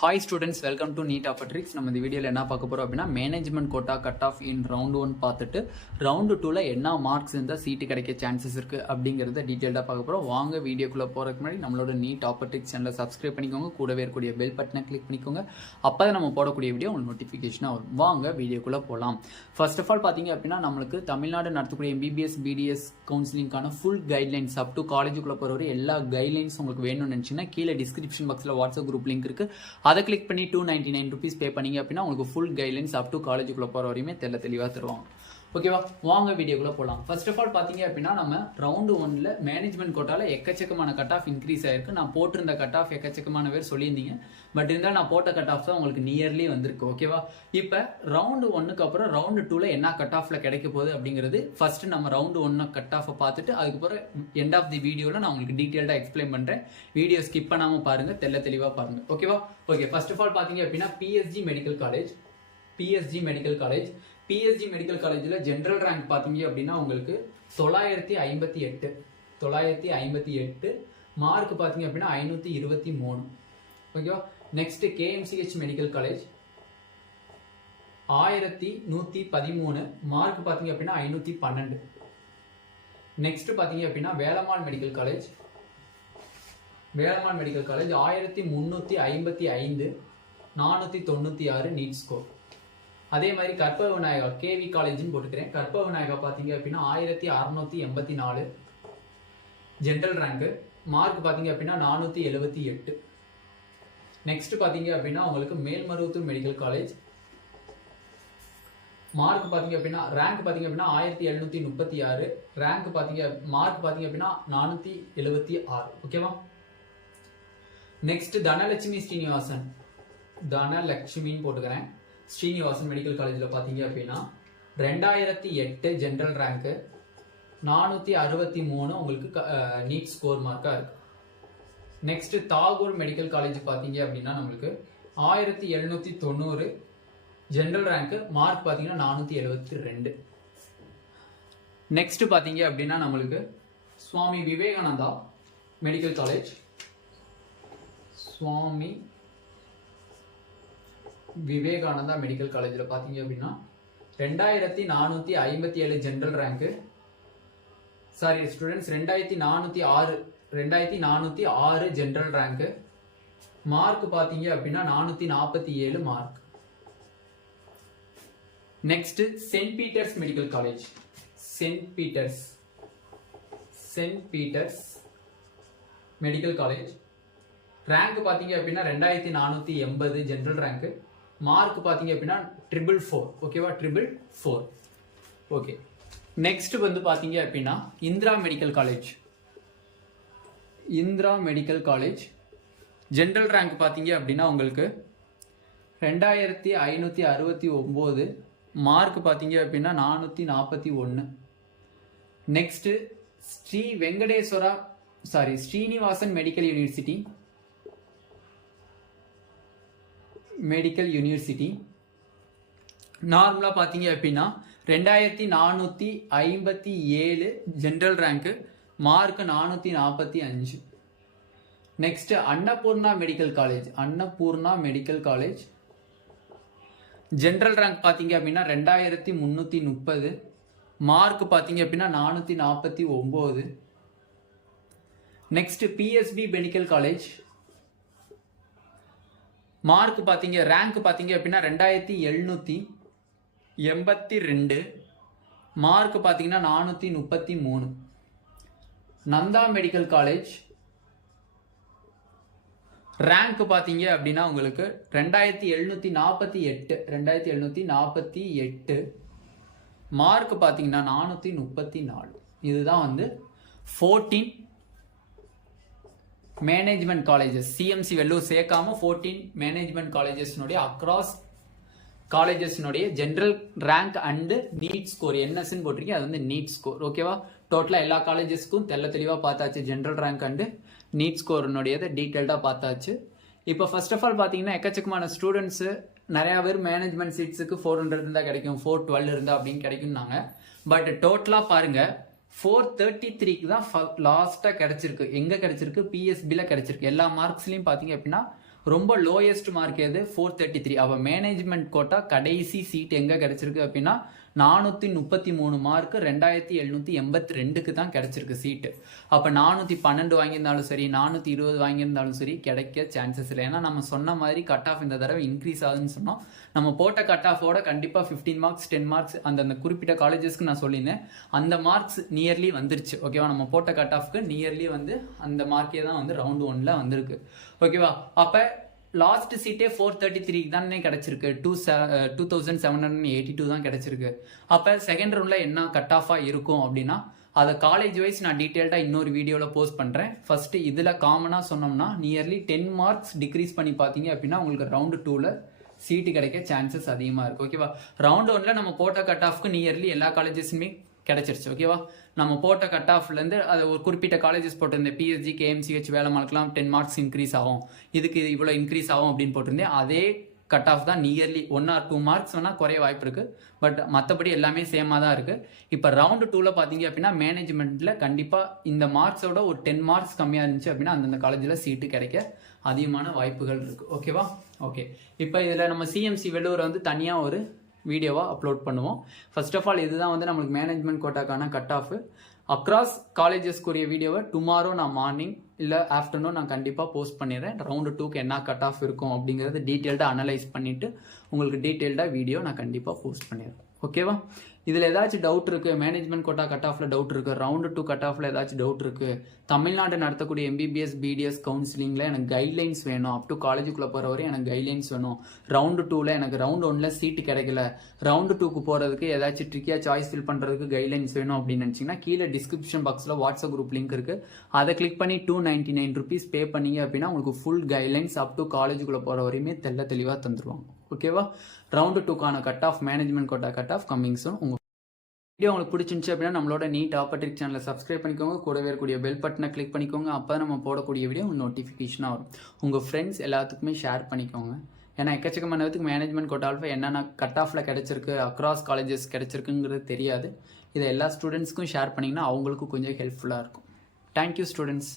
Hi students, welcome to NEET of tricks. நம்ம இந்த வீடியோவில் என்ன பார்க்க போகிறோம் அப்படின்னா, management quota cut off in round 1 பார்த்துட்டு ரவுண்டு 2ல் என்ன மார்க்ஸ் இருந்தால் சீட்டு கிடைக்க சான்சஸ் இருக்குது அப்படிங்கிறத டீட்டெயிலாக பார்க்க போகிறோம். வாங்க வீடியோக்குள்ளே போகிறதுக்கு முன்னாடி நம்மளோட நீட் ஆஃப் ட்ரிக்ஸ் சேனலை சப்ஸ்கிரைப் பண்ணிக்கோங்க, கூடவே இருக்கக்கூடிய பெல் பட்டனை கிளிக் பண்ணிக்கோங்க. அப்போ தான் நம்ம போடக்கூடிய வீடியோ உங்களுக்கு நோட்டிஃபிகேஷனாக வரும். வாங்க வீடியோக்குள்ளே போகலாம். ஃபர்ஸ்ட் ஆஃப் ஆல் பார்த்தீங்க அப்படின்னா, நம்மளுக்கு தமிழ்நாடு நடத்தக்கூடிய எம்பிபிஎஸ் பிடிஎஸ் கவுன்சிலிங்கான ஃபுல் கைட்லைன்ஸ் அப் டு காலேஜுக்குள்ளே போகிற வரை எல்லா கைட்லைன்ஸ் உங்களுக்கு வேணும்னு நினச்சிங்கன்னா கீழே டிஸ்கிரிப்ஷன் பாக்ஸில் வாட்ஸ்அப் குரூப் லிங்க் இருக்குது. அதை கிளிக் பண்ணி 299 rupees பே பண்ணீங்க அப்படின்னா உங்களுக்கு ஃபுல் கைட்லைன்ஸ் அப் டு காலேஜுக்குள்ள போகிற வரையுமே தெளிவாக தருவாங்க. ஓகேவா, வாங்க வீடியோக்குள்ள போகலாம். ஃபர்ஸ்ட் ஆஃப் ஆல் பார்த்தீங்க அப்படின்னா, நம்ம ரவுண்டு 1ல் மேனேஜ்மெண்ட் கோட்டால எக்கச்சக்கமான கட் ஆஃப் இன்க்ரீஸ் ஆயிருக்கு. நான் போட்டிருந்த கட் ஆஃப் எக்கச்சக்கமான பேர் சொல்லியிருந்தீங்க, பட் இருந்தாலும் நான் போட்ட கட் ஆஃப் தான் உங்களுக்கு நியர்லி வந்திருக்கு. ஓகேவா, இப்போ ரவுண்டு 1க்கு அப்புறம் ரவுண்டு 2ல் என்ன கட் ஆஃப்ல கிடைக்க போகுது அப்படிங்கிறது ஃபர்ஸ்ட் நம்ம ரவுண்டு 1 கட் ஆஃப் பார்த்துட்டு அதுக்கப்புறம் எண்ட் ஆஃப் தி வீடியோவில் நான் உங்களுக்கு டீட்டெயில்டாக எக்ஸ்பிளைன் பண்ணுறேன். வீடியோ ஸ்கிப் பண்ணாமல் பாருங்க, தெளிவாக பாருங்க. ஓகேவா, ஓகே. ஃபர்ஸ்ட் ஆஃப் ஆல் பார்த்தீங்க அப்படின்னா, பிஎஸ்ஜி மெடிக்கல் காலேஜில் ஜென்ரல் ரேங்க் பார்த்தீங்க அப்படின்னா உங்களுக்கு 958 மார்க் பார்த்தீங்க அப்படின்னா 523. ஓகேவா, next KMCH medical college 1113 mark பார்த்தீங்க அப்படின்னா 512. நெக்ஸ்ட் பார்த்தீங்க அப்படின்னா Velammal medical college 1355 496 NEET score. அதே மாதிரி கற்பக விநாயகா கேவி காலேஜ்னு போட்டுக்கிறேன். கற்பக விநாயகா பார்த்தீங்க அப்படின்னா 1684 ஜென்ரல் ரேங்க், மார்க் பார்த்தீங்க அப்படின்னா 478. நெக்ஸ்ட் பார்த்தீங்க அப்படின்னா உங்களுக்கு மேல்மருவத்தூர் மெடிக்கல் காலேஜ், மார்க் பார்த்தீங்க அப்படின்னா ரேங்க் பார்த்தீங்க அப்படின்னா 1736, ரேங்க் பார்த்தீங்க மார்க் பார்த்தீங்க அப்படின்னா 476. ஓகேவா, நெக்ஸ்ட் தனலட்சுமி போட்டுக்கிறேன். ஸ்ரீனிவாசன் மெடிக்கல் காலேஜில் பார்த்தீங்க அப்படின்னா 2008 ஜென்ரல் ரேங்க்கு 463 உங்களுக்கு நீட் ஸ்கோர் மார்க்காக இருக்கு. நெக்ஸ்ட் தாகூர் மெடிக்கல் காலேஜ் பார்த்தீங்க அப்படின்னா நம்மளுக்கு 1790 ஜென்ரல் ரேங்க்கு, மார்க் பார்த்தீங்கன்னா 472. நெக்ஸ்ட் பார்த்தீங்க அப்படின்னா நம்மளுக்கு Swami Vivekananda medical college, medical காலேஜில் பார்த்தீங்க அப்படின்னா 2457 ஜென்ரல் ரேங்க்கு, சாரி ஸ்டூடெண்ட்ஸ் 2406 ஜென்ரல் ரேங்க்கு, மார்க் பார்த்தீங்க அப்படின்னா 447 mark. Next saint Peter's medical college, saint Peter's medical college, rank பார்த்தீங்க அப்படின்னா 2480 ஜென்ரல் ரேங்க்கு, மார்க் பார்த்தீங்க அப்படின்னா 444. ஓகேவா, 444. ஓகே, நெக்ஸ்ட் வந்து பார்த்தீங்க அப்படின்னா Indira medical college general rank பார்த்தீங்க அப்படின்னா உங்களுக்கு 2569, மார்க் பார்த்தீங்க அப்படின்னா 441. நெக்ஸ்ட் ஸ்ரீனிவாசன் மெடிக்கல் யூனிவர்சிட்டி நார்மலாக பார்த்தீங்க அப்படின்னா 2457 ஜென்ரல் ரேங்க்கு, mark 445. Next Annapurna medical college general rank பார்த்தீங்க அப்படின்னா 2330, மார்க் பார்த்தீங்க அப்படின்னா 449. Next PSP medical college, mark பார்த்தீங்க ரேங்க் பார்த்தீங்க அப்படின்னா 2782, மார்க் பார்த்தீங்கன்னா 433. நந்தா மெடிக்கல் காலேஜ், ரேங்க் பார்த்தீங்க அப்படின்னா உங்களுக்கு 2748, மார்க் பார்த்தீங்கன்னா 434. இதுதான் வந்து 14 மேனேஜ்மெண்ட் காலேஜஸ், சிஎம்சி வெல்லூர் சேர்க்காம 14 மேனேஜ்மெண்ட் காலேஜஸ்னுடைய அக்ராஸ் காலேஜஸ்னுடைய general rank and NEET score, என்எஸ்ன்னு போட்டிருக்கேன், அது வந்து நீட் ஸ்கோர். ஓகேவா, டோட்டலாக எல்லா காலேஜஸ்க்கும் தெளிவாக பார்த்தாச்சு. ஜென்ரல் ரேங்க் அண்டு நீட் ஸ்கோர்னுடையதை டீட்டெயில்டாக பார்த்தாச்சு. இப்போ ஃபர்ஸ்ட் ஆஃப் ஆல் பார்த்தீங்கன்னா எக்கச்சக்கமான ஸ்டூடெண்ட்ஸு நிறையா பேர் மேனேஜ்மெண்ட் சீட்ஸுக்கு 400 இருந்தால் கிடைக்கும், 412 இருந்தால் அப்படின்னு கிடைக்கும்னாங்க. பட் டோட்டலாக பாருங்கள் 433க்கு தான் லாஸ்ட்டாக கிடைச்சிருக்கு. எங்கே கிடைச்சிருக்கு? பிஎஸ்பியில் கிடைச்சிருக்கு. எல்லா மார்க்ஸ்லையும் பார்த்தீங்க அப்படின்னா ரொம்ப லோயஸ்ட் மார்க் எது 433. அப்போ மேனேஜ்மெண்ட் கோட்டா கடைசி சீட் எங்கே கிடைச்சிருக்கு அப்படின்னா 433 மார்க் 2782க்கு தான் கிடைச்சிருக்கு சீட்டு. அப்போ 412 வாங்கியிருந்தாலும் சரி 420 வாங்கியிருந்தாலும் சரி கிடைக்க சான்சஸ் இல்லை. ஏன்னா நம்ம சொன்ன மாதிரி கட் ஆஃப் இந்த தடவை இன்க்ரீஸ் ஆகுதுன்னு சொன்னோம். நம்ம போட்ட கட் ஆஃபோட கண்டிப்பாக 15 மார்க்ஸ் 10 மார்க்ஸ் அந்த குறிப்பிட்ட காலேஜஸ்க்கு நான் சொல்லியிருந்தேன். அந்த மார்க்ஸ் நியர்லி வந்துருச்சு. ஓகேவா, நம்ம போட்ட கட் ஆஃப்க்கு நியர்லி வந்து அந்த மார்க்கே தான் வந்து ரவுண்ட் 1ல் வந்திருக்கு. ஓகேவா, அப்போ லாஸ்ட் சீட்டே 433 தானே கிடைச்சிருக்கு. 2782 தான் கிடைச்சிருக்கு. அப்போ செகண்ட் ரவுண்டில் என்ன கட் ஆஃபாக இருக்கும் அப்படின்னா அதை காலேஜ் வைஸ் நான் டீட்டெயில்டாக இன்னொரு வீடியோவில் போஸ்ட் பண்ணுறேன். ஃபஸ்ட்டு இதில் காமனாக சொன்னோம்னா நியர்லி 10 மார்க்ஸ் டிக்ரீஸ் பண்ணி பார்த்தீங்க அப்படின்னா உங்களுக்கு ரவுண்டு 2ல் சீட்டு கிடைக்க சான்சஸ் அதிகமாக இருக்குது. ஓகேவா, ரவுண்ட் 1ல் நம்ம போட்ட கட் ஆஃப்க்கு நியர்லி எல்லா காலேஜஸுமே கிடைச்சிருச்சு. ஓகேவா, நம்ம போட்ட கட் ஆஃப்லேருந்து அது ஒரு குறிப்பிட்ட காலேஜஸ் போட்டிருந்தேன். பிஎஸ்ஜி கேஎம்சிஹெச் வேலைமார்க்கெலாம் 10 மார்க்ஸ் இன்க்ரீஸ் ஆகும், இதுக்கு இவ்வளோ இன்க்ரீஸ் ஆகும் அப்படின்னு போட்டிருந்தேன். அதே கட் ஆஃப் தான் நியர்லி 1 or 2 மார்க்ஸ் வேணால் குறைய வாய்ப்பு இருக்குது. பட் மற்றபடி எல்லாமே சேமாக தான் இருக்குது. இப்போ ரவுண்டு 2ல் பார்த்தீங்க அப்படின்னா மேனேஜ்மெண்ட்டில் கண்டிப்பாக இந்த மார்க்ஸோட ஒரு 10 மார்க்ஸ் கம்மியாக இருந்துச்சு அப்படின்னா அந்தந்த காலேஜில் சீட்டு கிடைக்க அதிகமான வாய்ப்புகள் இருக்குது. ஓகேவா, ஓகே. இப்போ இதில் நம்ம சிஎம்சி வெள்ளூரை வந்து தனியாக ஒரு வீடியோவாக அப்லோட் பண்ணுவோம். ஃபர்ஸ்ட் ஆஃப் ஆல் இதுதான் வந்து நம்மளுக்கு மேனேஜ்மெண்ட் கோட்டாக்கான கட் ஆஃப். அக்ராஸ் காலேஜஸ்க்குரிய வீடியோவை டுமாரோ நான் மார்னிங் இல்லை ஆஃப்டர்நூன் நான் கண்டிப்பாக போஸ்ட் பண்ணிடுறேன். ரவுண்டு 2க்கு என்ன கட் ஆஃப் இருக்கும் அப்படிங்கிறது டீட்டெயில்டாக அனலைஸ் பண்ணிவிட்டு உங்களுக்கு டீட்டெயில்டாக வீடியோ நான் கண்டிப்பாக போஸ்ட் பண்ணிடுறேன். ஓகேவா, இதில் ஏதாச்சும் டவுட் இருக்குது, மேனேஜ்மெண்ட் கோட்டா கட் ஆஃபில் டவுட் இருக்குது, ரவுண்டு 2 கட் ஆஃபில் ஏதாச்சும் டவுட் இருக்குது, தமிழ்நாடு நடத்தக்கூடிய எம்பிபிஎஸ் பிடிஎஸ் கவுன்சிலிங்கில் எனக்கு கைட்லைன்ஸ் வேணும், அப் டு காலேஜுக்குள்ளே போகிற வரையும் எனக்கு கைட்லைன்ஸ் வேணும், ரவுண்டு 2ல் எனக்கு ரவுண்டு 1ல் சீட்டு கிடைக்கல, ரவுண்டு 2க்கு போகிறதுக்கு ஏதாச்சும் ட்ரிக்கியாக சாய்ஸ் ஃபில் பண்ணுறதுக்கு கைட்லைன்ஸ் வேணும் அப்படின்னு நினச்சிங்கன்னா கீழே டிஸ்கிரிப்ஷன் பாக்ஸில் வாட்ஸ்அப் குரூப் லிங்க் இருக்குது. அதை கிளிக் பண்ணி 299 rupees பே பண்ணிங்க அப்படின்னா உங்களுக்கு ஃபுல் கைட்லைன்ஸ் அப் டு காலேஜுக்குள்ளே போகிற வரையுமே தெளிவாக தந்துடுவாங்க. ஓகேவா, ரவுண்டு 2க்கான cut off management quota cut off coming soon. உங்கள் வீடியோ உங்களுக்கு பிடிச்சிருந்துச்சு அப்படின்னா நம்மளோட நீட் ஆப்பர்ட்ரிக் சேனலை சப்ஸ்கிரைப் பண்ணிக்கோங்க, கூடவே இருக்கக்கூடிய பெல் பட்டனை கிளிக் பண்ணிக்கோங்க. அப்போ நம்ம போடக்கூடிய வீடியோ நோட்டிஃபிகேஷனாக வரும். உங்கள் ஃப்ரெண்ட்ஸ் எல்லாத்துக்குமே ஷேர் பண்ணிக்கோங்க. ஏன்னா எக்கச்சக்கமான நேரத்துக்கு மேனேஜ்மெண்ட் கோட்டா ஆல்ஃபா என்னென்ன கட் ஆஃபில் கிடச்சிருக்கு, அக்ராஸ் காலேஜஸ் கிடச்சிருக்குங்கிறது தெரியாது. இதை எல்லா ஸ்டூடெண்ட்ஸ்க்கும் ஷேர் பண்ணிங்கன்னா அவங்களுக்கும் கொஞ்சம் ஹெல்ப்ஃபுல்லாக இருக்கும். Thank you students.